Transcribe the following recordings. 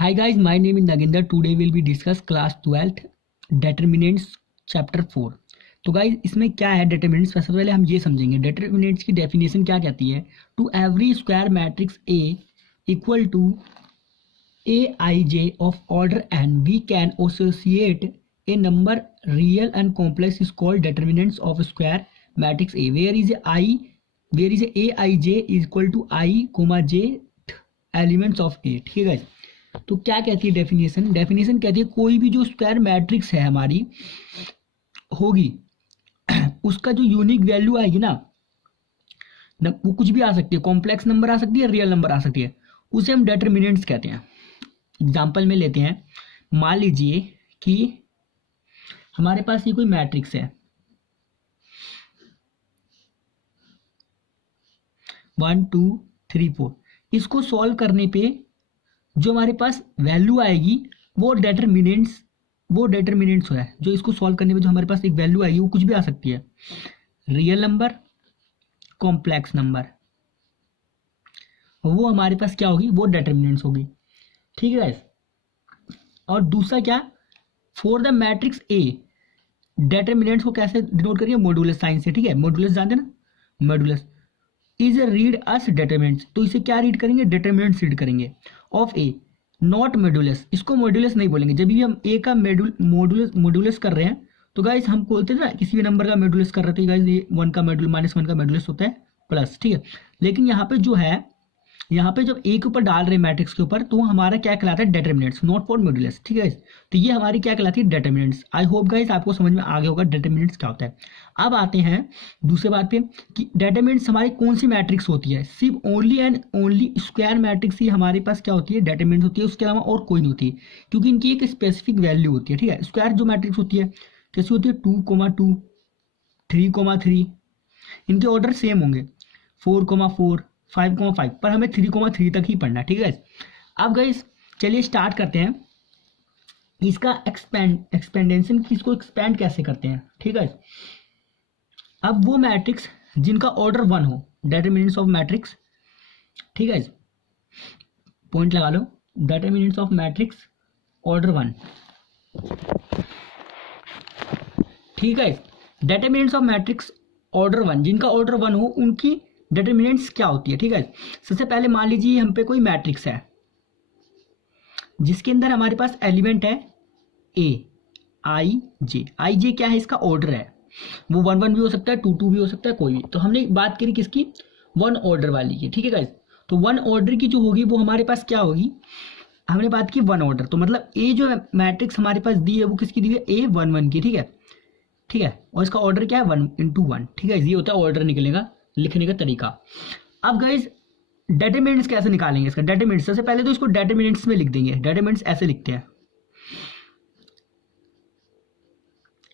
Hi guys, my name is Naginder. Today we'll be discuss class 12th determinants chapter 4. तो guys इसमें क्या है determinants, सबसे पहले हम ये समझेंगे determinants की डेफिनेशन क्या कहती है। To every square matrix A equal to Aij of order n we can associate a number real and complex is called determinants of square matrix A where is Aij is equal to I, j elements of A। ठीक है, तो क्या कहती है definition कहती है कोई भी जो स्क्वायर मैट्रिक्स है हमारी होगी उसका जो यूनिक वैल्यू आएगी ना वो कुछ भी आ सकती है, कॉम्प्लेक्स नंबर आ सकती है, रियल नंबर आ सकती है, उसे हम डेटर्मिनेंट्स कहते हैं। एग्जांपल में लेते हैं, मान लीजिए कि हमारे पास ये कोई मैट्रिक्स है 1 2 3 4। इसको सॉल्व करने पे जो हमारे पास वैल्यू आएगी वो डेटर्मिनेंट्स है। जो इसको सॉल्व करने पे जो हमारे पास एक वैल्यू आएगी वो कुछ भी आ सकती है, रियल नंबर, कॉम्प्लेक्स नंबर, वो हमारे पास क्या होगी, वो डेटर्मिनेंट्स होगी। ठीक है गाइस। और दूसरा क्या, फॉर द मैट्रिक्स ए डेटर्मिनेंट्स को कैसे डिनोट करेंगे, मॉड्यूलस साइन से। ठीक है, मॉड्यूलस जानते हैं ना, मॉड्यूलस इज रीड अस डेटर्मिनेंट्स, तो इसे क्या रीड करेंगे, डेटर्मिनेंट्स रीड करेंगे ऑफ ए नॉट मॉड्यूलस। इसको मॉड्यूलस नहीं बोलेंगे, जब भी हम ए का मॉड्यूलस कर रहे हैं तो गाइस हम बोलते थे ना किसी भी नंबर का मॉड्यूलस कर रहे थे गाइस, ये 1 का मॉड्यूल -1 का मॉड्यूलस होता है प्लस। ठीक है, लेकिन यहाँ पे जो है, यहाँ पे जब ए के ऊपर डाल रहे हैं मैट्रिक्स के ऊपर, तो हमारा क्या कहलाता है, डेटर्मिनेंट्स, नॉट फॉर मॉड्यूलस। ठीक है, तो ये हमारी क्या कहलाती है, डेटर्मिनेंट्स। आई होप गाइस आपको समझ में आ गया होगा डेटर्मिनेंट्स क्या होता है। अब आते हैं दूसरे बात पे कि डेटर्मिनेंट्स हमारी कौन सी मैट्रिक्स होती है। सिर्फ only and only square matrix ही हमारे पास क्या होती है, डेटर्मिनेंट्स होती है, उसके अलावा और कोई नहीं होती, क्योंकि इनकी एक स्पेसिफिक वैल्यू होती है। ठीक है, स्क्वायर जो मैट्रिक्स होती है कैसी होती है, 2, 2, 3, 3, इनके ऑर्डर सेम होंगे, 4, 4, 5, 5, पर हमें 3, 3 तक ही पढ़ना है। ठीक है, अब गाइस चलिए स्टार्ट करते हैं इसका एक्सपेंडेंशन, किसको एक्सपेंड कैसे करते हैं। ठीक है, अब वो मैट्रिक्स जिनका ऑर्डर 1 हो, डेटर्मिनेंट्स ऑफ मैट्रिक्स। ठीक है, पॉइंट लगा लो, डेटर्मिनेंट्स ऑफ मैट्रिक्स ऑर्डर 1। ठीक है, डेटर्मिनेंट्स ऑफ मैट्रिक्स ऑर्डर 1, जिनका ऑर्डर 1 हो उनकी डेटर्मिनेंट्स क्या होती है। ठीक है, सबसे पहले मान लीजिए हम पे कोई मैट्रिक्स है जिसके अंदर हमारे पास एलिमेंट है ए, आई जे क्या है, इसका ऑर्डर है, वो 1 1 भी हो सकता है, 2 2 भी हो सकता है, कोई भी। तो हमने बात करी किसकी, 1 ऑर्डर वाली की। ठीक है गाइस, तो 1 ऑर्डर की जो होगी वो हमारे पास क्या होगी, हमने बात की 1 ऑर्डर, तो मतलब ए जो मैट्रिक्स हमारे पास दी है वो किसकी दी है, ए 1 1 की। ठीक है, ठीक है, और इसका ऑर्डर क्या है, 1 × 1। ठीक है, ये होता है ऑर्डर निकलेगा, लिखने का तरीका। अब गाइस डेटर्मिनेंट्स कैसे निकालेंगे इसका, डेटर्मिनेंट्स सबसे पहले तो इसको डेटर्मिनेंट्स में लिख देंगे, डेटर्मिनेंट्स ऐसे लिखते हैं,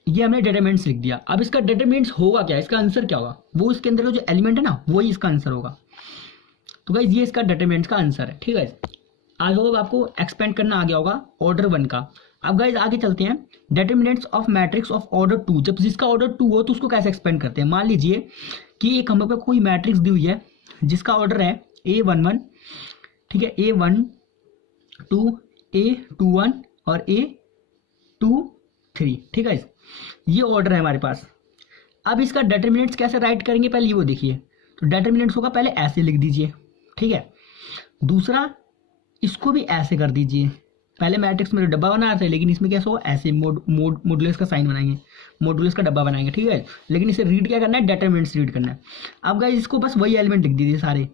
ये हमने डेटर्मिनेंट्स लिख दिया। अब इसका डेटर्मिनेंट्स होगा क्या, इसका आंसर क्या होगा, वो इसके अंदर का जो एलिमेंट है ना वही इसका आंसर होगा। तो गाइस ये इसका डेटर्मिनेंट्स का आंसर है। ठीक है, आज होगा आपको एक्सपेंड करना आ गया होगा ऑर्डर 1 का। अब गाइस आगे चलते हैं, डेटर्मिनेंट्स ऑफ मैट्रिक्स ऑफ ऑर्डर 2, जब जिसका ऑर्डर 2 हो तो उसको कैसे एक्सपेंड करते हैं। मान लीजिए कि एक हम पे कोई मैट्रिक्स दी हुई है जिसका ऑर्डर है A1 1। ठीक है, A1 2, A21 और A2 3। ठीक है, ये ऑर्डर है हमारे पास। अब इसका डेटर्मिनेंट्स कैसे राइट करेंगे, पहले ये वो देखिए। तो डेटर्मिनेंट्स होगा, पहले ऐसे लिख दीजिए। ठीक है, दूसरा इसको भी ऐसे कर दीजिए। पहले मैट्रिक्स में डब्बा बना रहा था, लेकिन इसमें कैसे हो, ऐसे मॉडुलस का साइन बनाएंगे, मॉडुलस का डब्बा बनाएंगे। ठीक है, लेकिन इसे रीड क्या करना है, डेटर्मिनेंट्स रीड करना है। अब गाइस इसको बस वही एलिमेंट लिख दीजिए सारे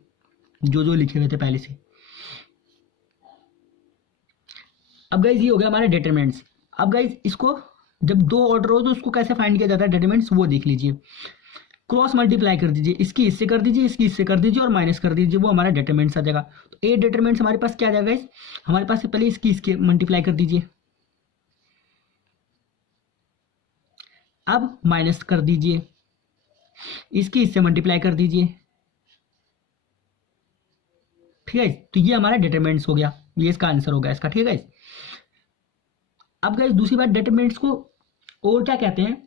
जो जो लिखे हुए थे पहले से। अब गाइस ये हो गया हमारे डेटर्मिनेंट्स। अब गाइस इसको जब 2 ऑर्डर हो तो उसको कैसे फाइंड किया जाता है डेटर्मिनेंट्स, वो देख लीजिए। क्रॉस मल्टीप्लाई कर दीजिए, इसकी इससे कर दीजिए, इसकी इससे कर दीजिए और माइनस कर दीजिए, वो हमारा डेटर्मिनेंट्स आ जाएगा। तो ए डेटर्मिनेंट्स हमारे पास क्या आ जाएगा गाइस, हमारे पास से पहले इसकी इसके मल्टीप्लाई कर दीजिए, अब माइनस कर दीजिए, इसकी इससे मल्टीप्लाई कर दीजिए। ठीक है, तो ये हमारा डेटर्मिनेंट्स हो गया, ये इसका आंसर होगा इसका। ठीक है, अब गाइस दूसरी बात, डेटर्मिनेंट्स को और क्या कहते हैं,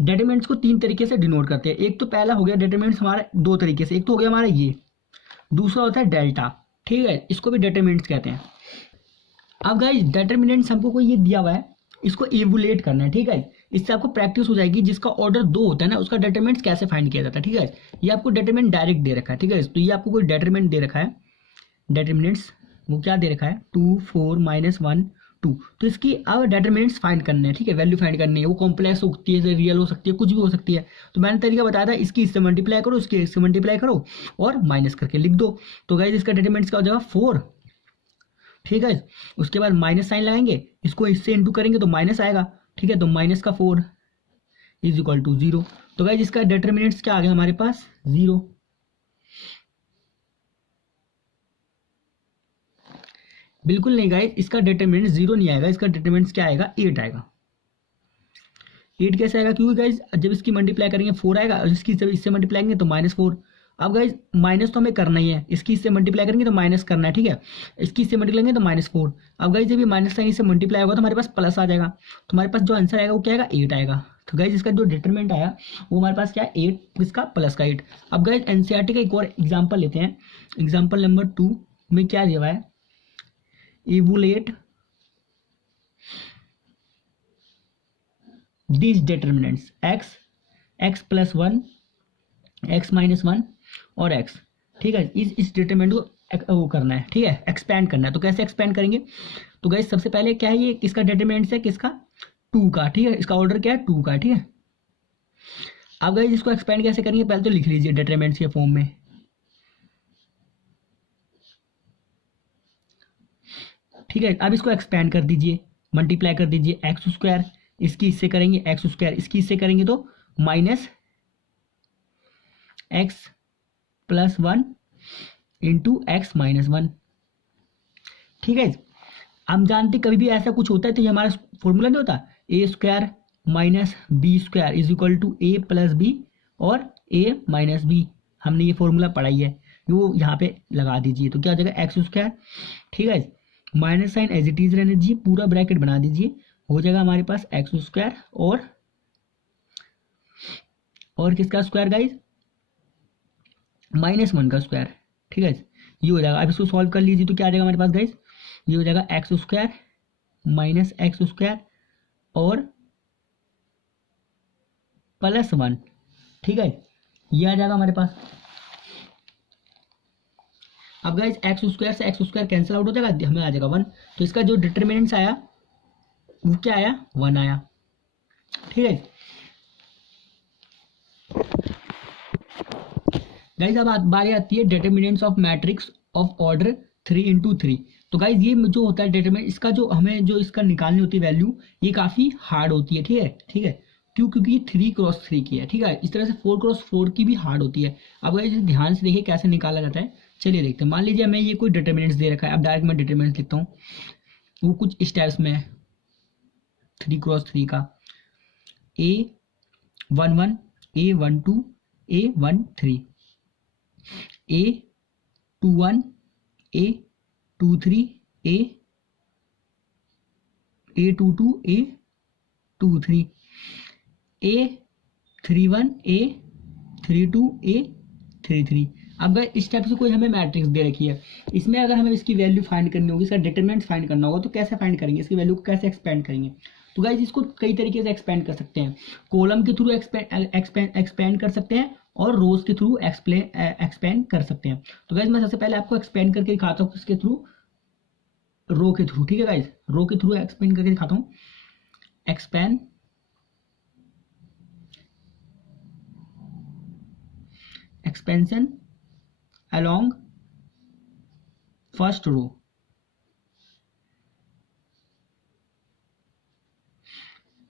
डेटर्मिनेंट्स को 3 तरीके से डिनोट करते हैं। एक तो पहला हो गया डेटर्मिनेंट्स हमारा 2 तरीके से, एक तो हो गया हमारा ये, दूसरा होता है डेल्टा। ठीक है, इसको भी डेटर्मिनेंट्स कहते हैं। अब गाइस डिटर्मिनेंट्स हमको कोई ये दिया हुआ है, इसको इवुलेट करना है, ठीक है। इससे आपको प्रैक्टिस हो जाएगी, जिसका ऑर्डर 2 होता है ना उसका डिटरमिनेंट्स कैसे फाइंड किया जाता है, ठीक है। ये आपको डिटरमिनेंट डायरेक्ट दे रखा है, ठीक है। तो ये आपको कोई डिटरमिनेंट दे रखा है, डिटरमिनेंट्स वो क्या दे रखा है 2 4 -1 2। तो इसकी अब डिटरमिनेंट्स फाइंड करने हैं, ठीक है, वैल्यू फाइंड करनी है। वो कॉम्प्लेक्स हो सकती है, रियल हो सकती है, कुछ भी हो सकती है। तो मैंने तरीका बताया था, इसकी इससे मल्टीप्लाई करो, इसके इससे मल्टीप्लाई करो और माइनस करके लिख दो। तो गाइस इसका डिटरमिनेंट्स क्या हो जाएगा 4, ठीक है। उसके बाद माइनस साइन लगाएंगे, इसको इससे इंटू करेंगे तो माइनस आएगा, ठीक है। तो माइनस का 4 इज इक्वल टू 0। तो गाइस इसका डिटरमिनेंट्स क्या आ गया हमारे पास 0। बिल्कुल नहीं गाइस, इसका डिटरमिनेंट 0 नहीं आएगा, इसका डिटरमिनेंट क्या आएगा 8 आएगा। 8 कैसे आएगा, क्योंकि गाइस जब इसकी मल्टीप्लाई करेंगे 4 आएगा और इसकी जब इससे मल्टीप्लाई करेंगे तो -4। अब गाइस माइनस तो हमें करना ही है, इसकी इससे मल्टीप्लाई करेंगे तो माइनस करना है, ठीक है। इसकी इससे मल्टीप्लाई करेंगे तो -4। अब गाइस जब ये माइनस साइन इससे मल्टीप्लाई होगा तो हमारे पास प्लस आ जाएगा, तो हमारे पास जो आंसर आएगा वो क्या आएगा 8 आएगा। तो गाइस इसका जो डिटरमिनेंट आया वो हमारे पास क्या है 8, इसका प्लस का 8। अब गाइस एनसीईआरटी का एक और एग्जाम्पल लेते हैं। एग्जाम्पल नंबर 2 में क्या दिया हुआ है, इवुलेट these determinants x, x plus 1, x minus 1 और x, ठीक है। इस डिटरमिनेंट को वो करना है, ठीक है, एक्सपेंड करना है। तो कैसे एक्सपेंड करेंगे, तो गाइस सबसे पहले क्या है, ये किसका डिटरमिनेंट है, किसका 2 का, ठीक है। इसका ऑर्डर क्या है 2 का, ठीक है। अब गाइस इसको एक्सपेंड कैसे करेंगे, पहले तो लिख लीजिए डिटरमिनेंट्स के फॉर्म में, ठीक है। अब इसको एक्सपेंड कर दीजिए, मल्टीप्लाई कर दीजिए x², इसकी इससे करेंगे x², इसकी इससे करेंगे तो -x + 1 × x - 1, ठीक है। हम जानते कभी भी ऐसा कुछ होता है तो ये हमारा फॉर्मूला नहीं होता a² - b² = a + b और a - b। हमने ये फॉर्मूला पढ़ाई है, वो यहाँ पे लगा दीजिए। तो क्या हो जाएगा x², ठीक है। Minus sign as it is रहने दीजिए, पूरा ब्रैकेट बना दीजिए, हो जाएगा हमारे पास x² और किसका स्क्वायर गाइस -1 का स्क्वायर, ठीक है। ये हो जाएगा। अब इसको सॉल्व कर लीजिए तो क्या आ जाएगा हमारे पास गाइस, ये हो जाएगा x² - x² और +1, ठीक है। ये आ जाएगा हमारे पास। अब गाइस x² से x² कैंसिल आउट हो जाएगा, हमें आ जाएगा 1। तो इसका जो डिटरमिनेंट्स आया वो क्या आया 1 आया, ठीक है। गाइस अब बारी आती है determinants of matrix of order 3 × 3। तो गाइस ये जो होता है डिटरमिनेंट, इसका जो हमें जो इसका निकालनी होती है वैल्यू, ये काफी हार्ड होती है, ठीक है, ठीक है। क्यों, क्योंकि ये 3×3 की है, ठीक है। इस तरह से 4×4 की भी हार्ड होती है। अब गाइस ध्यान से देखिए कैसे निकाला जाता है, चलिए देखते हैं। मान लीजिए हमें ये कोई डिटरमिनेंट्स दे रखा है, अब डायरेक्ट मैं डिटरमिनेंट्स लिखता हूँ, वो कुछ स्टेप्स में है 3×3 का, A11 A12 A13 A21 A23 A22 A23 A31 A32 A33। अब इस टाइप से कोई हमें मैट्रिक्स दे रखी है, इसमें अगर हमें इसकी वैल्यू फाइंड करनी होगी, इसका डिटरमिनेंट फाइंड करना होगा, तो कैसे फाइंड करेंगे, इसकी वैल्यू को कैसे एक्सपेंड करेंगे। तो गाइस इसको कई तरीके से एक्सपेंड कर सकते हैं, कॉलम के थ्रू एक्सपेंड कर सकते हैं और रोज के थ्रू एक्सपेंड कर सकते हैं। तो गाइस मैं सबसे पहले आपको एक्सपेंड करके दिखाता हूँ किसके थ्रू, रो के थ्रू, ठीक है गाइस। रो के थ्रू एक्सपेंड करके दिखाता हूँ, एक्सपेंशन along फर्स्ट रो,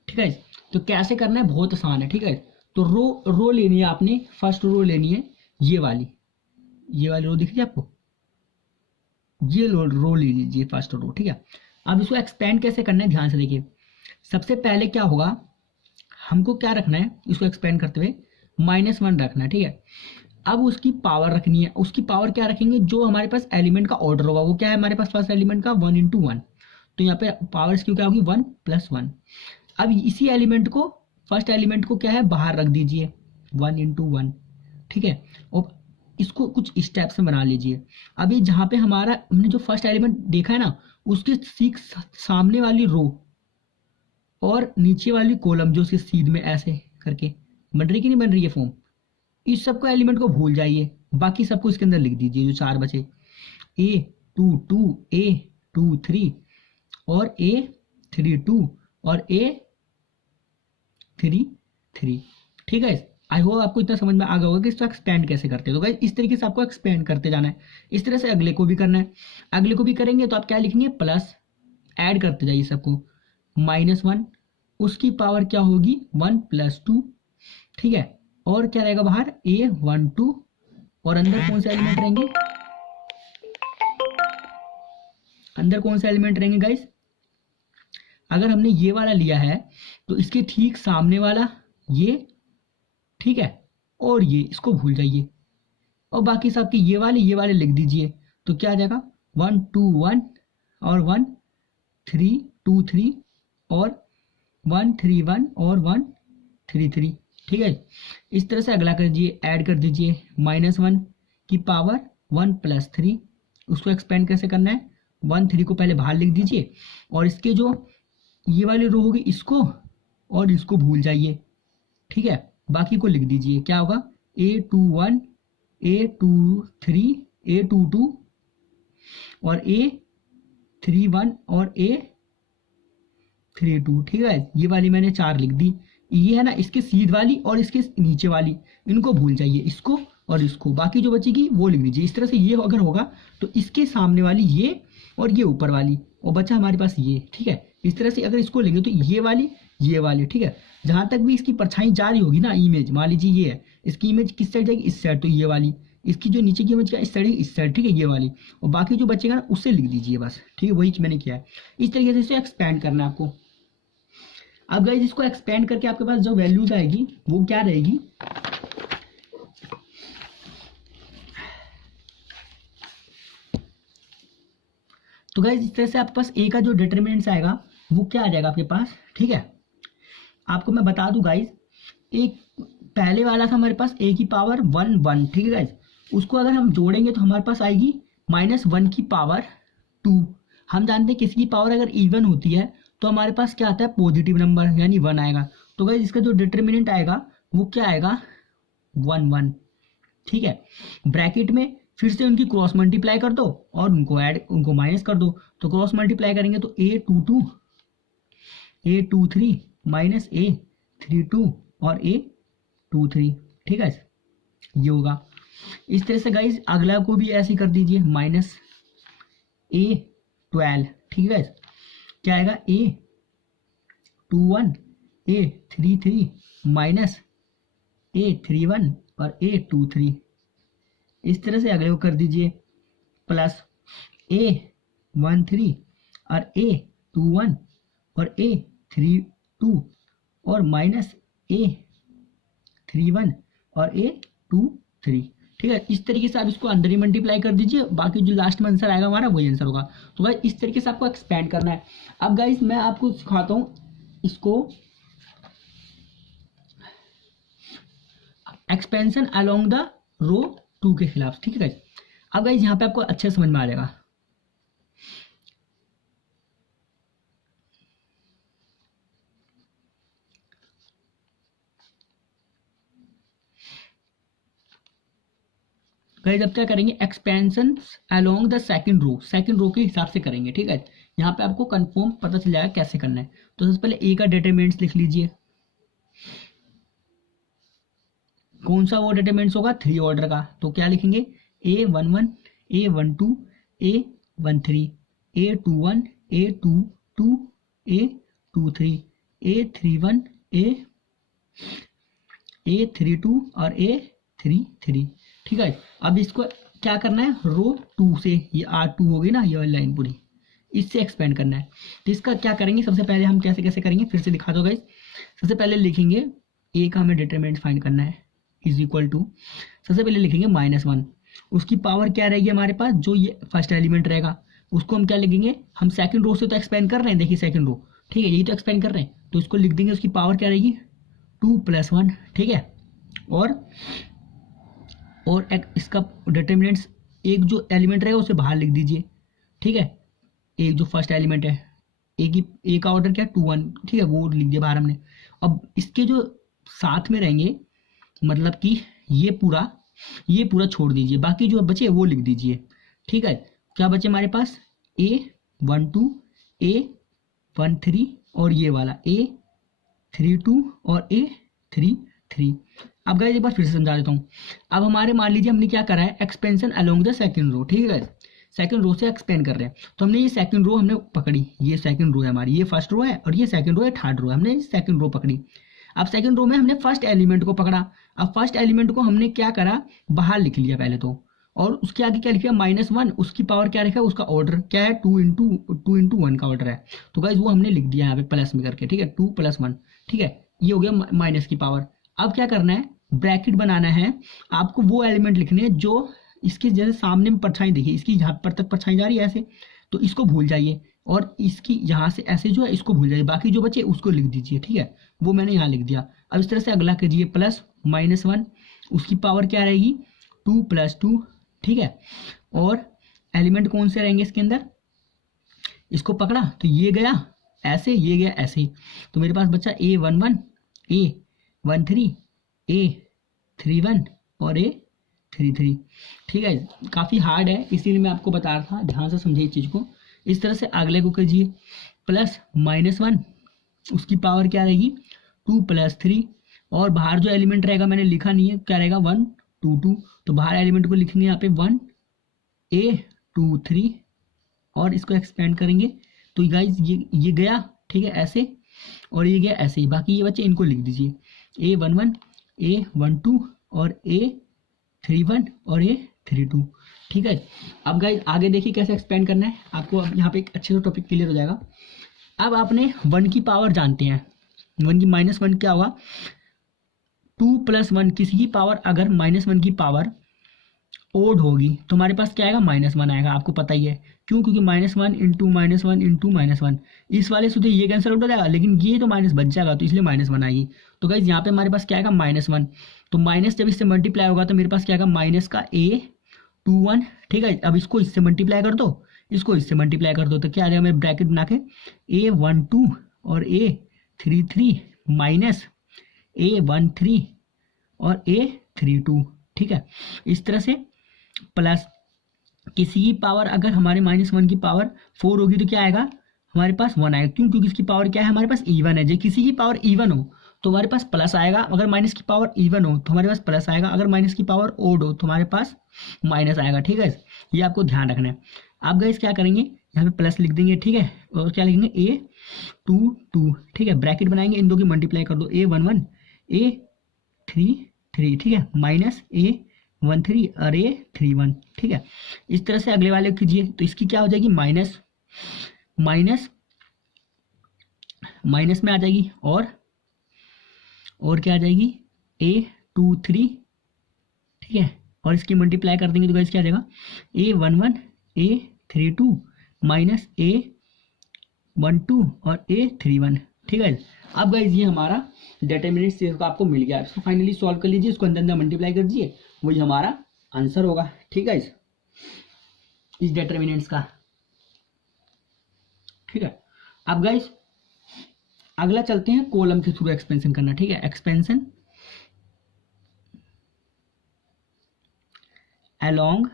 ठीक है। तो कैसे करना है, बहुत आसान है, ठीक है। तो रो लेनी है आपने, फर्स्ट रो लेनी है, ये वाली रो दिख रही है आपको, ये रो ले लीजिए फर्स्ट रो, ठीक है। अब इसको एक्सपेंड कैसे करना है, ध्यान से देखिए। सबसे पहले क्या होगा, हमको क्या रखना है, इसको एक्सपेंड करते हुए -1 रखना है, ठीक है। अब उसकी पावर रखनी है, उसकी पावर क्या रखेंगे, जो हमारे पास एलिमेंट का ऑर्डर होगा वो क्या है हमारे पास, फर्स्ट एलिमेंट का 1 × 1। तो यहाँ पे पावर इसकी क्या होगी 1 + 1। अब इसी एलिमेंट को, फर्स्ट एलिमेंट को क्या है बाहर रख दीजिए 1 × 1, ठीक है। और इसको कुछ स्टेप्स में बना लीजिए। अभी जहाँ पे हमारा हमने जो फर्स्ट एलिमेंट देखा है ना, उसके ठीक सामने वाली रो और नीचे वाली कॉलम जो उसके सीध में ऐसे करके बन रही कि नहीं बन रही है फॉर्म, इस सबको एलिमेंट को भूल जाइए, बाकी सबको इसके अंदर लिख दीजिए जो चार बचे, A22 A23 और A32 और A33। ठीक है, आई होप आपको इतना समझ में आ गया होगा कि इसको एक्सपेंड कैसे करते हैं। तो गाइस इस तरीके से आपको एक्सपेंड करते जाना है, इस तरह से अगले को भी करना है। अगले को भी करेंगे तो आप क्या लिखेंगे, प्लस ऐड करते जाइए सबको, -1 उसकी पावर क्या होगी 1 + 2। ठीक है, और क्या रहेगा बाहर A12 और अंदर कौन से एलिमेंट रहेंगे, अंदर कौन से एलिमेंट रहेंगे गाइस, अगर हमने ये वाला लिया है तो इसके ठीक सामने वाला ये, ठीक है, और ये इसको भूल जाइए और बाकी सब के ये वाले लिख दीजिए। तो क्या आ जाएगा 1 2 1 और 1 3 2 3 और 1 3 1 और 1 3 3। ठीक है, इस तरह से अगला कर दीजिए, ऐड कर दीजिए -1 की पावर 1 + 3। उसको एक्सपेंड कैसे करना है, 1 3 को पहले बाहर लिख दीजिए और इसके जो ये वाली रो होगी इसको और इसको भूल जाइए। ठीक है, बाकी को लिख दीजिए, क्या होगा A21 A23 A22 और A31 और A32। ठीक है, ये वाली मैंने 4 लिख दी। ये है ना इसके सीध वाली और इसके नीचे वाली, इनको भूल जाइए, इसको और इसको, बाकी जो बचेगी वो लिख दीजिए। इस तरह से ये अगर होगा तो इसके सामने वाली ये और ये ऊपर वाली और बचा हमारे पास ये। ठीक है, इस तरह से अगर इसको लेंगे तो ये वाली ये वाली। ठीक है, जहां तक भी इसकी परछाई जा रही होगी ना, इमेज मान लीजिए ये है, इसकी इमेज किस साइड जाएगी, इस साइड, तो ये वाली, इसकी जो नीचे की इमेज का इस साइड इस साइड। ठीक है, ये वाली, और बाकी जो बचेगा ना उससे लिख दीजिए बस। ठीक है, वही मैंने किया है। इस तरीके से इसे एक्सपेंड करना है आपको। अब गाइस इसको एक्सपेंड करके आपके पास जो वैल्यूज आएगी वो क्या रहेगी, तो गाइस इस तरह से आपके पास ए का जो डिटरमिनेंट्स आएगा वो क्या आ जाएगा आपके पास। ठीक है, आपको मैं बता दूं गाइस, एक पहले वाला था हमारे पास a की पावर 1 1। ठीक है गाइस, उसको अगर हम जोड़ेंगे तो हमारे पास आएगी -1 की पावर 2। हम जानते हैं किसी की पावर अगर इवन होती है तो हमारे पास क्या आता है, पॉजिटिव नंबर यानी 1 आएगा। तो गाइस इसका जो डिटरमिनेंट आएगा वो क्या आएगा 1 1। ठीक है, ब्रैकेट में फिर से उनकी क्रॉस मल्टीप्लाई कर दो और उनको माइनस कर दो। तो क्रॉस मल्टीप्लाई करेंगे तो A22 A23 -A32 और A23। ठीक है, ये होगा। इस तरह से गाइस अगला को भी ऐसे कर दीजिए, -A12। ठीक है, क्या आएगा A21 A33 -A31 और A23। इस तरह से अगले को कर दीजिए, प्लस A13 और A21 और A32 और -A31 और A23। ठीक है, इस तरीके से आप इसको अंदर ही मल्टीप्लाई कर दीजिए, बाकी जो लास्ट में आंसर आएगा हमारा वही आंसर होगा। तो गाइस इस तरीके से आपको एक्सपेंड करना है। अब गाइस मैं आपको सिखाता हूँ इसको एक्सपेंशन अलोंग द रो 2 के खिलाफ। ठीक है गाइस, अब गाइस यहाँ पे आपको अच्छे समझ में आ जाएगा। गाइस अब क्या करेंगे, expansion along the second row के हिसाब से करेंगे। ठीक है, यहाँ पे आपको कंफर्म पता चल जाएगा कैसे करना है। तो सबसे पहले ए का डिटरमिनेंट्स लिख लीजिए। कौन सा वो डिटरमिनेंट्स होगा, 3 ऑर्डर का। तो क्या लिखेंगे, A11 A12 A13 A21 A22 A23 A31 A32 और A33। ठीक है, अब इसको क्या करना है, रो 2 से, ये R2 हो गई ना ये वाली लाइन पूरी, इससे एक्सपेंड करना है। तो इसका क्या करेंगे, सबसे पहले हम कैसे कैसे करेंगे फिर से दिखा दो गाइस। सबसे पहले लिखेंगे ए का हमें डिटरमिनेंट फाइंड करना है, इज इक्वल टू, सबसे पहले लिखेंगे -1, उसकी पावर क्या रहेगी हमारे पास, जो ये फर्स्ट एलिमेंट रहेगा उसको हम क्या लिखेंगे, हम सेकंड रो से तो एक्सपेंड कर रहे हैं, देखिए सेकंड रो। ठीक है, यही तो एक्सपेंड कर रहे हैं, तो इसको लिख देंगे, उसकी पावर क्या रहेगी 2 + 1। ठीक है, और इसका डिटरमिनेंट्स एक जो एलिमेंट रहेगा उसे बाहर लिख दीजिए। ठीक है, एक जो फर्स्ट एलिमेंट है, ए का ऑर्डर क्या है 2 1, ठीक है, वो लिख दिया बाहर हमने। अब इसके जो साथ में रहेंगे, मतलब कि ये पूरा छोड़ दीजिए, बाकी जो बचे वो लिख दीजिए, ठीक है। क्या बचे हमारे पास, A12, A13 और ये वाला A32 और A33। अब गाइस एक बार फिर से समझा देता हूँ। अब हमारे मान लीजिए हमने क्या करा है, expansion along the second row, ठीक है गाइस, सेकंड रो से एक्सपेंड कर रहे हैं। तो हमने ये सेकंड रो हमने पकड़ी, ये सेकंड रो है हमारी, ये फर्स्ट रो है और ये सेकंड रो है, थर्ड रो है, हमने सेकंड रो पकड़ी। अब सेकंड रो में हमने फर्स्ट एलिमेंट को पकड़ा। अब फर्स्ट एलिमेंट को हमने क्या करा, बाहर लिख लिया पहले तो, और उसके आगे क्या लिखा, -1, उसकी पावर क्या लिखा है, उसका ऑर्डर क्या है 2 × 1 का ऑर्डर है। तो गाइज वो हमने लिख दिया यहाँ पे प्लस में करके, ठीक है, 2 + 1, ठीक है, ये हो गया माइनस की पावर। अब क्या करना है, ब्रैकेट बनाना है, आपको वो एलिमेंट लिखने हैं जो इसके जैसे सामने में परछाई, देखिए इसकी यहाँ पर तक परछाई जा रही है ऐसे, तो इसको भूल जाइए, और इसकी यहाँ से ऐसे जो है इसको भूल जाइए, बाकी जो बचे उसको लिख दीजिए, ठीक है, वो मैंने यहाँ लिख दिया। अब इस तरह से अगला कीजिए, प्लस -1, उसकी पावर क्या रहेगी 2 + 2, ठीक है, और एलिमेंट कौन से रहेंगे इसके अंदर, इसको पकड़ा तो ये गया ऐसे, ये गया ऐसे, तो मेरे पास बचा A11, A13, A31 और A33, ठीक है। काफ़ी हार्ड है इसीलिए मैं आपको बता रहा था, ध्यान से समझिए इस चीज़ को। इस तरह से अगले को कीजिए, प्लस -1, उसकी पावर क्या रहेगी 2 + 3, और बाहर जो एलिमेंट रहेगा मैंने लिखा नहीं है, क्या रहेगा 1 2 2, तो बाहर एलिमेंट को लिखेंगे यहाँ पे 1 A23 और इसको एक्सपेंड करेंगे तो गाइज ये गया, ठीक है, ऐसे, और ये गया ऐसे ही, बाकी ये बच्चे इनको लिख दीजिए, A11, A12 और A31 और A32, ठीक है। अब गाइज आगे देखिए कैसे एक्सपेंड करना है आपको, अब यहाँ पे एक अच्छे से टॉपिक क्लियर हो जाएगा। अब आपने 1 की पावर जानते हैं, 1 की -1 क्या होगा, 2 + 1, किसी की पावर अगर -1 की पावर ओड होगी तो हमारे पास क्या आएगा, -1 आएगा, आपको पता ही है क्यों, क्योंकि -1 × -1 × -1, इस वाले से तो ये कैंसिल आउट हो जाएगा, लेकिन ये तो माइनस बच जाएगा, तो इसलिए -1 आएगी। तो गाइज यहाँ पे हमारे पास क्या आएगा -1, तो माइनस जब इससे मल्टीप्लाई होगा तो मेरे पास क्या आएगा, माइनस का A21, ठीक है। अब इसको इससे मल्टीप्लाई कर दो, इसको इससे मल्टीप्लाई कर दो, तो क्या आ जाएगा मेरे ब्रैकेट बना के A12 और A33 माइनस A13 और A32, ठीक है। इस तरह से प्लस किसी की पावर अगर हमारे -1 की पावर 4 होगी तो क्या आएगा, हमारे पास 1 आएगा, क्यों, क्योंकि इसकी पावर क्या है, हमारे पास इवन है। जो किसी की पावर इवन हो तो हमारे पास प्लस आएगा, अगर माइनस की पावर इवन हो तो हमारे पास प्लस आएगा, अगर माइनस की पावर ओड हो तो हमारे पास माइनस आएगा, ठीक है। ये आपको ध्यान रखना है। आप गाइस क्या करेंगे, यहाँ पे प्लस लिख देंगे, ठीक है, और क्या लिखेंगे A22, ठीक है, ब्रैकेट बनाएंगे, इन दो की मल्टीप्लाई कर दो, A11 A33, ठीक है, माइनस A13 और A31, ठीक है। इस तरह से अगले वाले कीजिए, तो इसकी क्या हो जाएगी, माइनस माइनस में आ जाएगी, और क्या आ जाएगी A23, ठीक है, और इसकी मल्टीप्लाई कर देंगे तो गाइस क्या आ जाएगा A11 A32 माइनस A12 और A31, ठीक है। अब गाइस ये हमारा डिटरमिनेंट का आपको मिल गया, इसको फाइनली सॉल्व कर लीजिए, इसको अंदर अंदर मल्टीप्लाई कर दीजिए, वही हमारा आंसर होगा, ठीक है, इस डिटरमिनेंट्स का, ठीक है। अब गाइस अगला चलते हैं कॉलम के थ्रू एक्सपेंशन करना, ठीक है, expansion along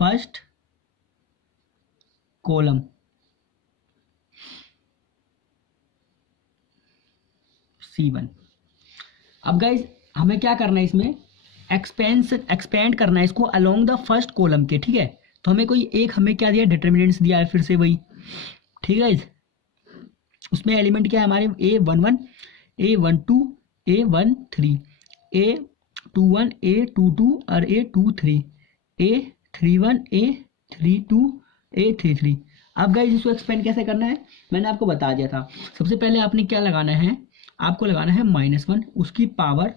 first column C1। अब गाइज हमें क्या करना है, इसमें एक्सपेंड करना है इसको अलोंग द फर्स्ट कॉलम के, ठीक है। तो हमें कोई एक हमें क्या दिया, डिटरमिनेंट्स दिया है, फिर से वही, ठीक है। उसमें एलिमेंट क्या है हमारे, A11 A12 A13 A21 A22 और A23 A31 A32 A33। अब गाइस इसको एक्सपेंड कैसे करना है, मैंने आपको बता दिया था। सबसे पहले आपने क्या लगाना है, आपको लगाना है -1, उसकी पावर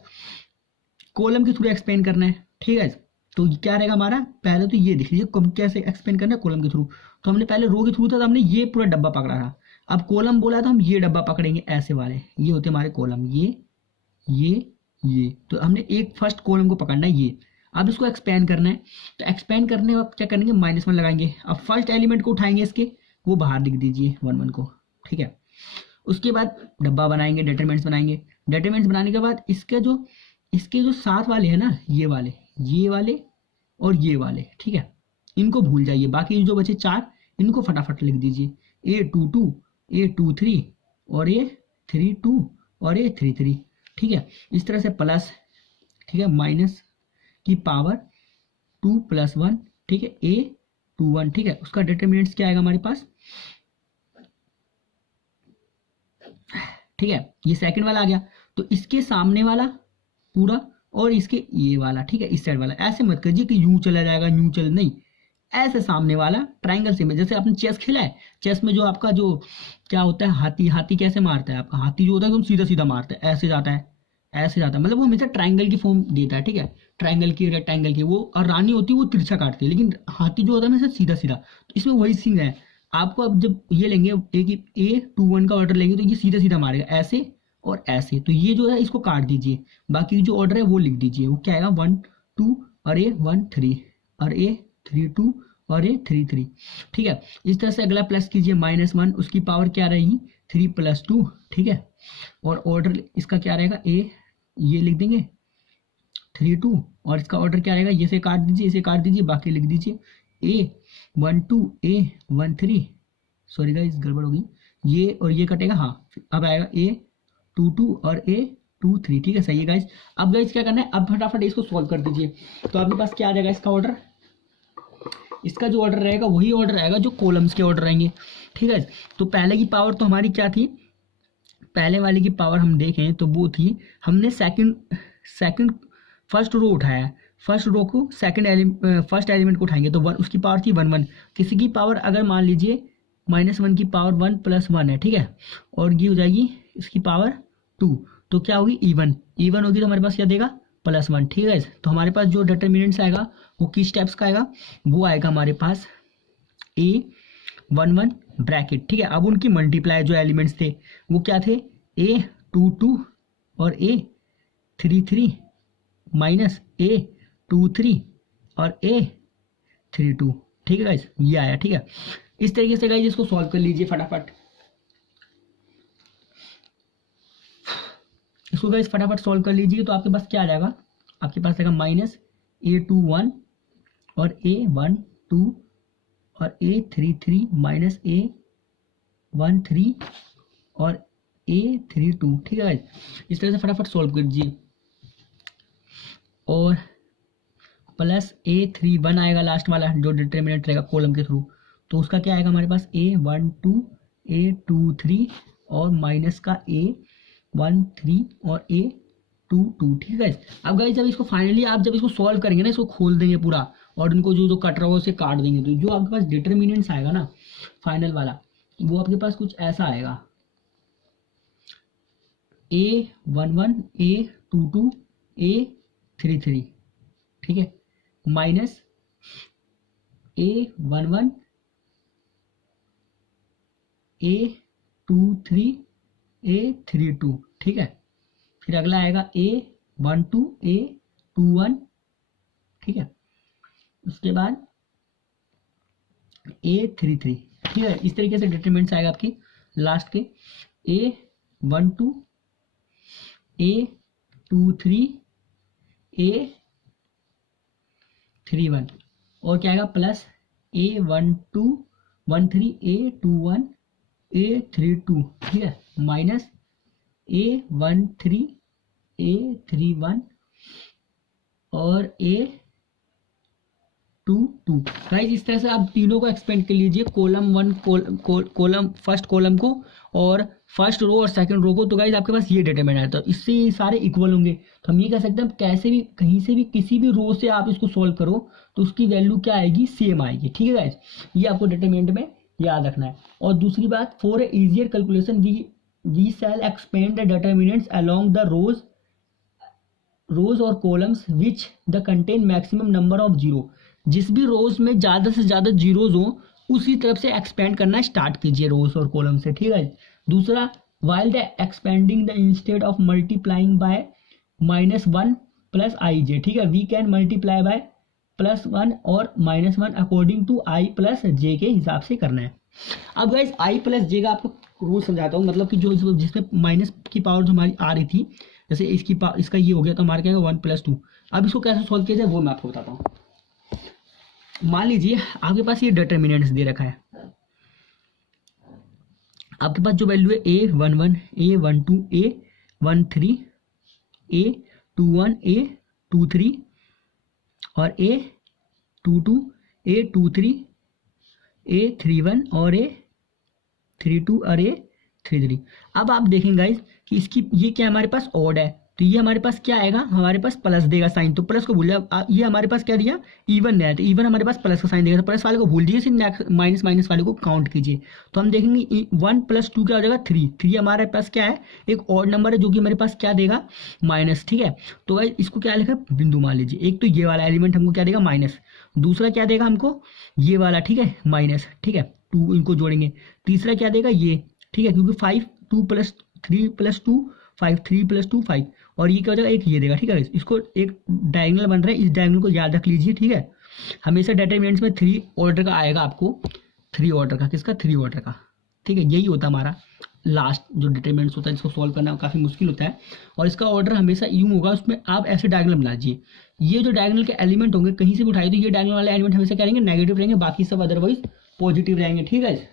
कॉलम के थ्रू एक्सपेंड करना है, ठीक है। तो क्या रहेगा हमारा, पहले तो ये देख लीजिए कैसे एक्सपेंड करना है कॉलम के थ्रू। तो हमने पहले रो के थ्रू था तो हमने ये पूरा डब्बा पकड़ा था, अब कॉलम बोला तो हम ये डब्बा पकड़ेंगे, ऐसे वाले ये होते हमारे कॉलम, ये तो हमने एक फर्स्ट कॉलम को पकड़ना है ये। अब इसको एक्सपेंड करना है, तो एक्सपेंड करने अब क्या करेंगे, -1 लगाएंगे। अब फर्स्ट एलिमेंट को उठाएंगे इसके, वो बाहर लिख दीजिए 1 1 को, ठीक है। उसके बाद डब्बा बनाएंगे, डिटरमिनेंट्स बनाएंगे। डिटरमिनेंट्स बनाने के बाद इसके जो साथ वाले हैं ना, ये वाले और ये वाले, ठीक है, इनको भूल जाइए। बाकी जो बचे 4 इनको फटाफट लिख दीजिए, A22 A23 और A32 और A33, ठीक है। इस तरह से प्लस, ठीक है, माइनस की पावर 2 + 1, ठीक है, A21, ठीक है। उसका डिटरमिनेंट्स क्या आएगा हमारे पास, ठीक है, ये सेकंड वाला आ गया। तो इसके सामने वाला पूरा और इसके ये वाला, ठीक है, इस साइड वाला। ऐसे मत कीजिए कि यूं चला जाएगा, यूं चल, नहीं, ऐसे सामने वाला ट्रायंगल से में, जैसे आपने चेस खेला है, चेस में जो आपका जो क्या होता है, हाथी कैसे मारता है, आपका हाथी जो होता है एकदम सीधा सीधा मारता है, ऐसे जाता है, मतलब वो हमेशा ट्रायंगल की फॉर्म देता है, ठीक है, ट्रायंगल की, रेक्टेंगल की। वो और रानी होती है वो तिरछा काटती है, लेकिन हाथी जो होता है हमेशा सीधा सीधा। तो इसमें वही सीन है। आपको अब जब ये लेंगे A21 का ऑर्डर लेंगे, तो ये सीधा सीधा मारेगा, ऐसे और ऐसे। तो ये जो है इसको काट दीजिए, बाकी जो ऑर्डर है वो लिख दीजिए। वो क्या आएगा, 1 2 और A13 और A32 और A33, ठीक है। इस तरह से अगला प्लस कीजिए, -1, उसकी पावर क्या रहेगी, 3 + 2, ठीक है। और ऑर्डर इसका क्या रहेगा, ये लिख देंगे 32, और इसका ऑर्डर क्या रहेगा, ये से काट दीजिए, इसे काट दीजिए, बाकी लिख दीजिए A12 A13, सॉरी गाइस गड़बड़ होगी, ये और ये कटेगा, हाँ। अब आएगा A22 और A23, ठीक है, सही है गाइस। अब गाइस क्या करना है, अब फटाफट इसको सॉल्व कर दीजिए। तो आपके पास क्या आ जाएगा, इसका ऑर्डर, इसका जो ऑर्डर रहेगा वही ऑर्डर रहेगा जो कॉलम्स के ऑर्डर रहेंगे, ठीक है। तो पहले की पावर तो हमारी क्या थी, पहले वाले की पावर हम देखें तो वो थी, हमने सेकंड फर्स्ट रो उठाया, फर्स्ट रो को फर्स्ट एलिमेंट को उठाएंगे, तो 1, उसकी पावर थी 1 1। किसी की पावर अगर मान लीजिए -1 की पावर 1 + 1 है, ठीक है, और ये हो जाएगी इसकी पावर 2, तो क्या होगी, इवन होगी, तो हमारे पास क्या देगा, +1, ठीक है। तो हमारे पास जो डिटरमिनेंट्स आएगा वो किस स्टेप्स का आएगा, वो आएगा हमारे पास A11 ब्रैकेट, ठीक है। अब उनकी मल्टीप्लाई जो एलिमेंट्स थे वो क्या थे, A22 और A33 माइनस A23 और A32, ठीक है गाइस, ये आया, ठीक है। इस तरीके से गाइस इसको सॉल्व कर लीजिए फटाफट, इसको गाइस फटाफट सॉल्व कर लीजिए। तो आपके पास क्या आ जाएगा, आपके पास आएगा -A21 और A12 और A33 माइनस A13 और A32, ठीक है गाइस। इस तरह से फटाफट सॉल्व कर दीजिए, और प्लस A31 आएगा लास्ट वाला जो डिटरमिनेंट रहेगा कॉलम के थ्रू, तो उसका क्या आएगा हमारे पास, A12 A23 और माइनस का A13 और A22, ठीक है। अब गाइस जब इसको फाइनली आप जब इसको सॉल्व करेंगे ना, इसको खोल देंगे पूरा, और इनको जो जो कट रहा हो उसे काट देंगे, तो जो आपके पास डिटरमिनेंट्स आएगा ना फाइनल वाला, वो आपके पास कुछ ऐसा आएगा, A11 A22 A33, ठीक है, माइनस A11 A23 A32, ठीक है। फिर अगला आएगा A12 A21, ठीक है, उसके बाद A33, ठीक है। इस तरीके से डिटरमिनेंट्स आएगा आपके लास्ट के, A12 A23 A31, और क्या आएगा, प्लस A12 13 A21 A32, ठीक है, माइनस A13 A31 और A22। गाइस इस तरह से आप तीनों को एक्सपेंड कर लीजिए, कॉलम 1 कॉलम फर्स्ट कॉलम को और फर्स्ट रो और सेकंड रो को। तो गाइस आपके पास ये डिटरमिनेंट है, तो इससे ये सारे इक्वल होंगे। तो हम ये कह सकते हैं कैसे भी कहीं से भी किसी भी रो से आप इसको सॉल्व करो तो उसकी वैल्यू क्या आएगी, सेम आएगी, ठीक है गाइस। ये आपको डिटरमिनेंट में याद रखना है। और दूसरी बात, for easier calculation we shall expand the determinants along the rows और columns which the contain maximum number of zero. जिस भी रोज में ज्यादा से ज्यादा जीरोज हो उसी तरफ से एक्सपेंड करना स्टार्ट कीजिए रोज और कॉलम से, ठीक है। दूसरा, while the expanding the instead of multiplying by -1 plus आई जे, ठीक है। वी कैन मल्टीप्लाई बाय +1 और -1 अकॉर्डिंग टू आई प्लस जे के हिसाब से करना है। अब गाइस आई प्लस जे का आपको रूल समझाता हूँ, मतलब कि जो जिसमें माइनस की पावर जो हमारी आ रही थी, जैसे इसका ये हो गया तो हमारे क्या 1 + 2। अब इसको कैसे सॉल्व किया जाए वो मैं आपको बताता हूँ। मान लीजिए आपके पास ये डिटर्मिनेंट्स दे रखा है, आपके पास जो वैल्यू है A11, A12, A13, A21, A23 और A22, A23, A31 और A32 और A33। अब आप देखेंगे गाइस कि इसकी ये क्या हमारे पास ऑड है, तो ये हमारे पास क्या आएगा, हमारे पास प्लस देगा साइन, तो प्लस को भूल जाए। ये हमारे पास क्या दिया, इवन है, तो इवन हमारे पास प्लस का साइन देगा, तो प्लस वाले को भूल दीजिए, सिर्फ माइनस माइनस वाले को काउंट कीजिए। तो हम देखेंगे 1 + 2 क्या हो जाएगा 3। 3 हमारे पास क्या है, एक ऑड नंबर है जो कि हमारे पास क्या देगा, माइनस, ठीक है। तो गाइस इसको क्या लिखा है, बिंदु मान लीजिए। एक तो ये वाला एलिमेंट हमको क्या देगा, माइनस, दूसरा क्या देगा हमको, ये वाला, ठीक है, माइनस, ठीक है, 2 इनको जोड़ेंगे। तीसरा क्या देगा ये, ठीक है, क्योंकि 5 2 + 3 + 2 5 3 + 2 5, और ये क्या हो जाएगा, एक ये देगा, ठीक है। इसको एक डायगोनल बन रहा है, इस डायगोनल को याद रख लीजिए, ठीक है। हमेशा डिटरमिनेंट्स में 3 ऑर्डर का आएगा आपको, 3 ऑर्डर का, किसका, 3 ऑर्डर का, ठीक है। यही होता है हमारा लास्ट जो डिटरमिनेंट्स होता है, इसको सॉल्व करना काफ़ी मुश्किल होता है, और इसका ऑर्डर हमेशा यूं होगा। उसमें आप ऐसे डायगोनल बना लीजिए, ये जो डायगोनल के एलिमेंट होंगे कहीं से भी उठाए तो ये डायगोनल वाले एलिमेंट हमेशा क्या रहेंगे, नेगेटिव रहेंगे, बाकी सब अदरवाइज पॉजिटिव रहेंगे, ठीक है।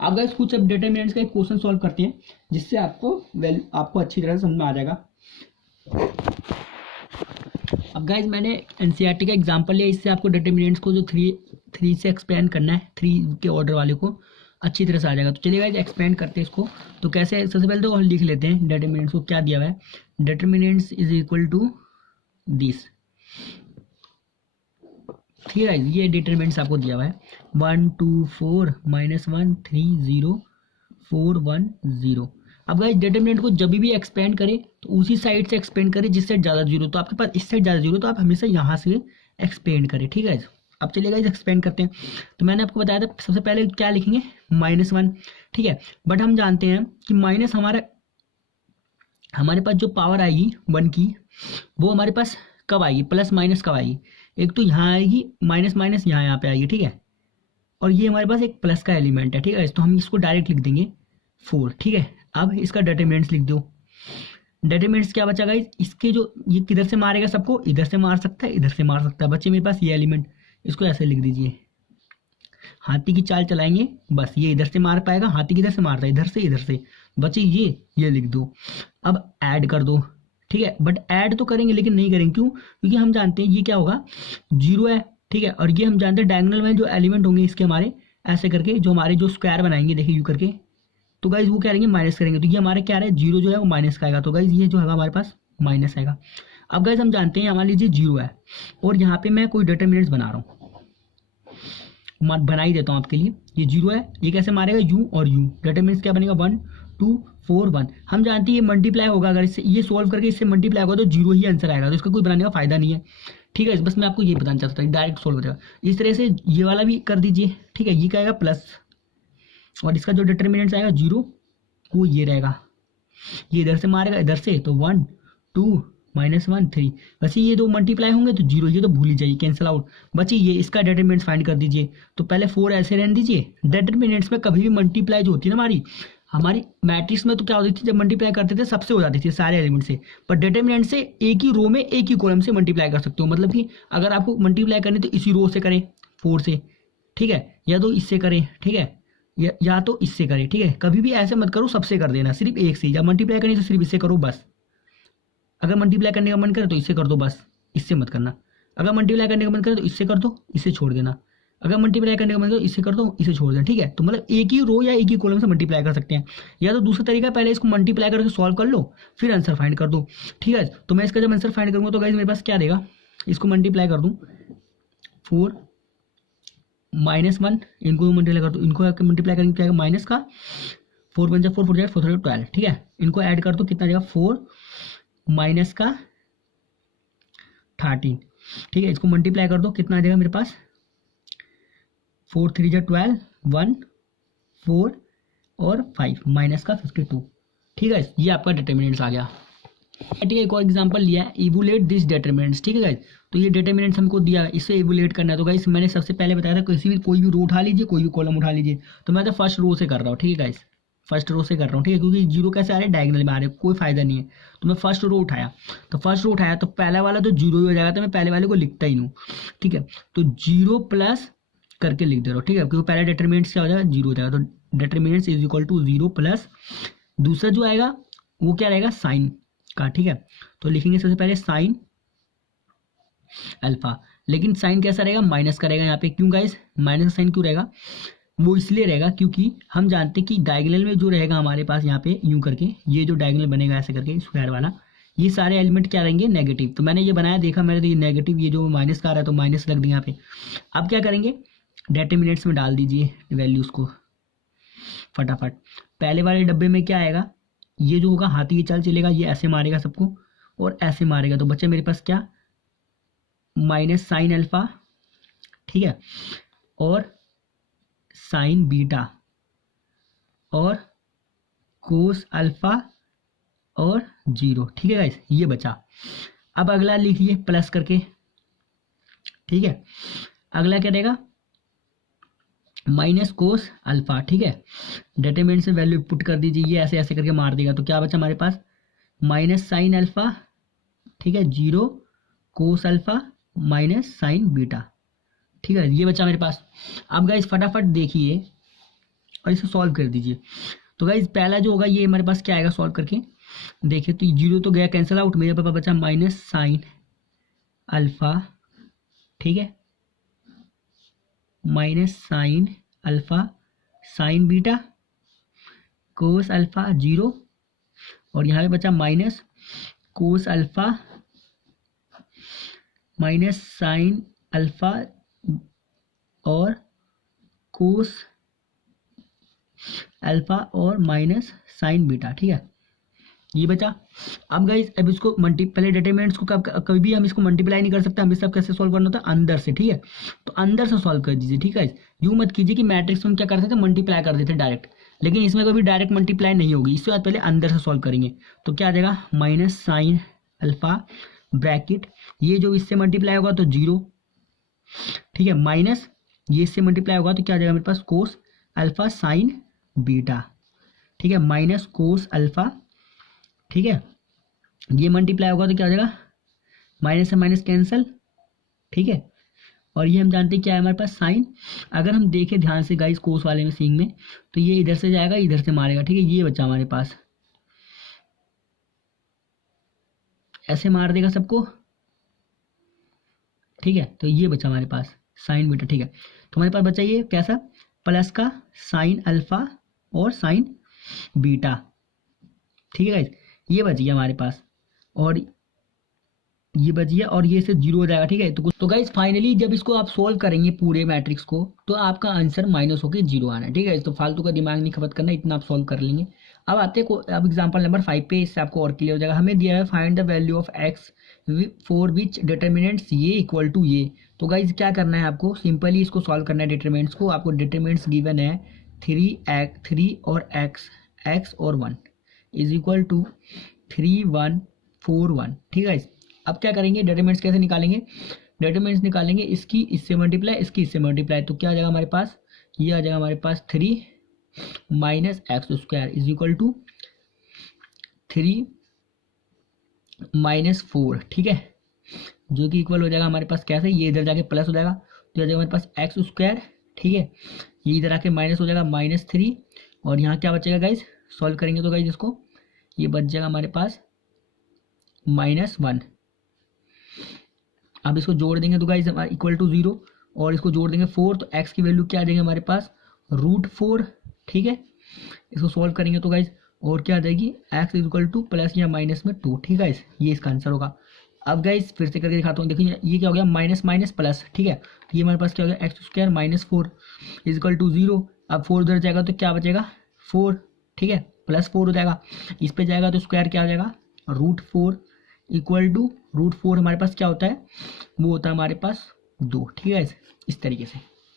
अब गाइस कुछ अब डिटरमिनेंट्स का एक क्वेश्चन सॉल्व करते हैं, जिससे आपको अच्छी तरह से समझ में आ जाएगा। अब गाइस मैंने एनसीईआरटी का एग्जांपल लिया, इससे आपको डिटरमिनेंट्स को जो 3 से एक्सपेंड करना है, 3 के ऑर्डर वाले को अच्छी तरह से आ जाएगा। तो चलिए गाइस एक्सपेंड करते हैं इसको। तो कैसे, सबसे पहले तो हम लिख लेते हैं डिटरमिनेंट्स को, क्या दिया हुआ है, determinants is equal to this, ठीक है। ये डिटरमिनेंट्स आपको दिया हुआ है 1 2 4 -1 3 0 4 1 0। अब गाइस डिटरमिनेंट को जब भी एक्सपेंड करें तो उसी साइड से एक्सपेंड करें जिससे ज़्यादा जीरो, तो आपके पास इस साइड ज़्यादा जीरो, तो आप हमेशा यहाँ से एक्सपेंड करें, ठीक है। अब चलिए गाइस एक्सपेंड करते हैं। तो मैंने आपको बताया था सबसे पहले क्या लिखेंगे, -1, ठीक है। बट हम जानते हैं कि माइनस हमारे पास जो पावर आएगी 1 की, वो हमारे पास कब आएगी, प्लस माइनस कब आएगी, एक तो यहाँ आएगी, माइनस माइनस यहाँ पे आएगी, ठीक है। और ये हमारे पास एक प्लस का एलिमेंट है, ठीक है। तो हम इसको डायरेक्ट लिख देंगे 4, ठीक है। अब इसका डिटरमिनेंट्स लिख दो। डिटरमिनेंट्स क्या बचा गाइस, इसके जो ये किधर से मारेगा, सबको इधर से मार सकता है, इधर से मार सकता है। बच्चे मेरे पास ये एलिमेंट, इसको ऐसे लिख दीजिए, हाथी की चाल चलाएंगे, बस ये इधर से मार पाएगा, हाथी किधर से मारता है, इधर से, इधर से। बच्चे ये लिख दो। अब ऐड कर दो, ठीक है। बट ऐड तो करेंगे लेकिन नहीं करेंगे, क्यों, क्योंकि हम जानते हैं ये क्या होगा, 0 है, ठीक है। और ये हम जानते हैं डायगोनल में जो एलिमेंट होंगे इसके हमारे ऐसे करके, जो हमारे जो स्क्वायर बनाएंगे, देखिए यू करके, तो गाइज वो क्या रहेंगे, माइनस करेंगे, तो ये हमारे क्या रहे, 0 जो है वो माइनस का आएगा, तो गाइज ये जो है हमारे पास माइनस आएगा। अब गाइज हम जानते हैं मान लीजिए 0 है, और यहाँ पे मैं कोई डिटरमिनेंट्स बना रहा हूँ, बना ही देता हूँ आपके लिए। ये 0 है, ये कैसे मारेगा, u और u, डिटरमिनेंट्स क्या बनेगा 1 2 4 1। हम जानते हैं ये मल्टीप्लाई होगा, अगर इससे ये सोल्व करके इससे मल्टीप्लाई होगा तो 0 ही आंसर आएगा, तो इसका कोई बनाने का फायदा नहीं है, ठीक है। बस मैं आपको ये बताना चाहता था, डायरेक्ट सोल्व हो जाएगा। इस तरह से ये वाला भी कर दीजिए, ठीक है। ये क्या आएगा प्लस, और इसका जो डिटरमिनेंट्स आएगा 0 वो ये रहेगा, ये इधर से मारेगा इधर से, तो 1 2 -1 3। वैसे ये दो मल्टीप्लाई होंगे तो 0, ये तो भूल ही जाइए, कैंसिल आउट। बच्चे ये इसका डिटरमिनेंट्स फाइंड कर दीजिए। तो पहले 4 ऐसे रहने दीजिए। डिटरमिनेंट्स में कभी भी मल्टीप्लाई जो होती है ना हमारी मैट्रिक्स में, तो क्या होती थी, जब मल्टीप्लाई करते थे सबसे हो जाती थी सारे एलिमेंट से, पर डिटरमिनेंट से एक ही रो में एक ही कॉलम से मल्टीप्लाई कर सकते हो। मतलब कि अगर आपको मल्टीप्लाई करनी तो इसी रो से करें 4 से, ठीक है, या तो इससे करें, ठीक है, या तो इससे करें, ठीक है। कभी भी ऐसे मत करो सबसे कर देना, सिर्फ एक से। या मल्टीप्लाई करनी तो सिर्फ इससे करो बस, अगर मल्टीप्लाई करने का मन करे तो इससे कर दो बस, इससे मत करना। अगर मल्टीप्लाई करने का मन करे तो इससे कर दो, इससे छोड़ देना। अगर मल्टीप्लाई करने का मन करे तो इससे कर दो, इसे छोड़ देना, ठीक है। तो मतलब एक ही रो या एक ही कॉलम से मल्टीप्लाई कर सकते हैं। या तो दूसरा तरीका, पहले इसको मल्टीप्लाई करके सॉल्व कर लो, फिर आंसर फाइंड कर दो, ठीक है। तो मैं इसका जब आंसर फाइंड करूंगा तो गाइस मेरे पास क्या देगा, इसको मल्टीप्लाई कर दूं 4 -1, इनको मल्टीप्लाई कर दो, इनको मल्टीप्लाई करेंगे क्या, माइनस का 4 × 4 4 4 12, ठीक है। इनको ऐड कर दो, कितना जाएगा 4 माइनस का 13, ठीक है। इसको मल्टीप्लाई कर दो, कितना आ जाएगा मेरे पास 4 3 12 1 4 और 5 माइनस का 52, ठीक है। ये आपका डिटरमिनेंट्स आ गया। ठीक है, एक और एग्जांपल लिया है, इवुलेट दिस डिटरमिनेंट्स। ठीक है गाइस, तो ये डिटरमिनेंट्स हमको दिया है, इससे इवुलेट करना है। तो गाइस मैंने सबसे पहले बताया था किसी भी कोई भी रो उठा लीजिए, कोई भी कॉलम उठा लीजिए। तो मैं तो फर्स्ट रो से कर रहा हूँ। ठीक है गाइस, फर्स्ट रो से कर रहा हूँ। ठीक है, क्योंकि जीरो कैसे आ रहे हैं, डायगनल में आ रहे हैं, कोई फायदा नहीं है। तो मैं फर्स्ट रो उठाया, तो फर्स्ट रो उठाया तो पहला वाला तो जीरो ही हो जाएगा, तो मैं पहले वाले को लिखता ही नहीं हूँ। ठीक है, तो जीरो प्लस करके लिख दे रहा हूँ। ठीक है, क्योंकि पहला डिटरमिनेंट्स क्या हो जाएगा, जीरो हो जाएगा। तो determinants is equal to zero plus दूसरा जो आएगा वो क्या रहेगा, साइन का। ठीक है, तो लिखेंगे सबसे पहले साइन अल्फा। लेकिन साइन कैसा रहेगा, माइनस का रहेगा यहाँ पे। क्यों गाइस माइनस का साइन क्यों रहेगा, वो इसलिए रहेगा क्योंकि हम जानते हैं कि डायगोनल में जो रहेगा हमारे पास यहाँ पे यूं करके, ये जो डायगोनल बनेगा ऐसे करके स्क्वायर वाला, ये सारे एलिमेंट क्या रहेंगे, नेगेटिव। तो मैंने ये बनाया, देखा मैंने, तो ये नेगेटिव, ये जो माइनस का आ रहा है तो माइनस रख दिया यहाँ पे। अब क्या करेंगे, डिटरमिनेंट्स में डाल दीजिए वैल्यूज को फटाफट। पहले वाले डब्बे में क्या आएगा, ये जो होगा हाथी की चाल चलेगा, ये ऐसे मारेगा सबको और ऐसे मारेगा। तो बच्चे मेरे पास क्या, माइनस साइन अल्फा, ठीक है, और साइन बीटा और कोस अल्फा और जीरो। ठीक है गाइस, ये बचा। अब अगला लिखिए प्लस करके। ठीक है, अगला क्या रहेगा, माइनस कोस अल्फा। ठीक है, डिटरमिनेंट से वैल्यू पुट कर दीजिए, ये ऐसे ऐसे करके मार देगा। तो क्या बचा हमारे पास, माइनस साइन अल्फा, ठीक है, zero cos alpha minus sign beta. ठीक है, ये बचा मेरे पास। अब गाइस फटाफट देखिए और इसे सॉल्व कर दीजिए। तो गाइस पहला जो होगा ये हमारे पास क्या आएगा, सॉल्व करके देखिए तो जीरो तो गया कैंसिल आउट, मेरे पास बचा माइनस साइन अल्फा, ठीक है, minus sine alpha sign beta cos alpha zero, और यहाँ पे बचा minus cos alpha minus sine alpha और कोस अल्फा और माइनस साइन बीटा। ठीक है, ये बचा। अब गाइस अब इसको पहले डिटरमिनेंट्स को कभी भी हम इसको मल्टीप्लाई नहीं कर सकते, हमें सब कैसे सॉल्व करना होता है, अंदर से। ठीक है, तो अंदर से सॉल्व कर दीजिए। ठीक है, यूं मत कीजिए कि मैट्रिक्स में क्या करते थे, मल्टीप्लाई कर देते डायरेक्ट, लेकिन इसमें कभी डायरेक्ट मल्टीप्लाई नहीं होगी। इससे बाद पहले अंदर से सॉल्व करेंगे। तो क्या आ जाएगा, माइनस साइन अल्फा ब्रैकेट, ये जो इससे मल्टीप्लाई होगा तो जीरो, ठीक है, माइनस ये इससे मल्टीप्लाई होगा तो क्या आ जाएगा मेरे पास, कोस अल्फा साइन बीटा। ठीक है, माइनस कोस अल्फा, ठीक है, ये मल्टीप्लाई होगा तो क्या हो जाएगा, माइनस से माइनस कैंसल। ठीक है, और ये हम जानते हैं क्या है हमारे पास, साइन। अगर हम देखें ध्यान से गाइस कोस वाले में सीन में, तो ये इधर से जाएगा इधर से मारेगा। ठीक है, ये बच्चा हमारे पास ऐसे मार देगा सबको। ठीक है, तो ये बचा हमारे पास साइन बीटा। ठीक है, तो हमारे पास बचा ये कैसा, प्लस का साइन अल्फा और साइन बीटा। ठीक है गाइस, ये बच गया हमारे पास, और ये बच गया, और ये से जीरो हो जाएगा। ठीक है, तो गाइस फाइनली जब इसको आप सोल्व करेंगे पूरे मैट्रिक्स को, तो आपका आंसर माइनस होकर जीरो आना है। ठीक है, तो फालतू का दिमाग नहीं खपत करना, इतना आप सोल्व कर लेंगे। अब आते हैं अब एग्जांपल नंबर 5 पे, इससे आपको और क्लियर हो जाएगा। हमें दिया है find the value of x for which determinants ये इक्वल टू ये। तो गाइज क्या करना है आपको, सिंपली इसको सॉल्व करना है डिटरमिनेंट्स को। आपको डिटरमिनेंट्स गिवन है 3 और एक्स और 1 इज इक्वल टू 3 1 4 1। ठीक है, अब क्या करेंगे, डिटरमिनेंट्स कैसे निकालेंगे, डिटरमिनेंट्स निकालेंगे इसकी इससे मल्टीप्लाई, इसकी इससे मल्टीप्लाई। तो क्या आ जाएगा हमारे पास, ये आ जाएगा हमारे पास 3 minus x square is equal to 3 minus 4। ठीक है, जो कि इक्वल हो जाएगा हमारे पास कैसे, ये इधर जाके प्लस हो जाएगा तो आ जाएगा हमारे पास एक्स स्क्वायर। ठीक है, ये इधर आके माइनस हो जाएगा -3, और यहाँ क्या बचेगा गाइज, सॉल्व करेंगे तो गाइज इसको, ये बच जाएगा हमारे पास -1। अब इसको जोड़ देंगे तो गाइज इक्वल टू 0, और इसको जोड़ देंगे 4, तो एक्स की वैल्यू क्या आ जाएगी हमारे पास, √4। ठीक है, इसको सॉल्व करेंगे तो गाइज और क्या आ जाएगी, x is equal two plus या माइनस में 2। ठीक है, ये इसका आंसर होगा। अब गाइज फिर से करके दिखाता हूँ, देखिए ये क्या हो गया, माइनस माइनस प्लस। ठीक है, तो ये हमारे पास क्या हो गया, x square -4 is equal to 0। अब 4 उधर जाएगा तो क्या बचेगा, 4। ठीक है, +4 हो जाएगा, इस पे जाएगा तो स्क्वायर क्या आ जाएगा, √4 इक्वल टू √4 हमारे पास क्या होता है, वो होता है हमारे पास 2। ठीक है, इस तरीके से।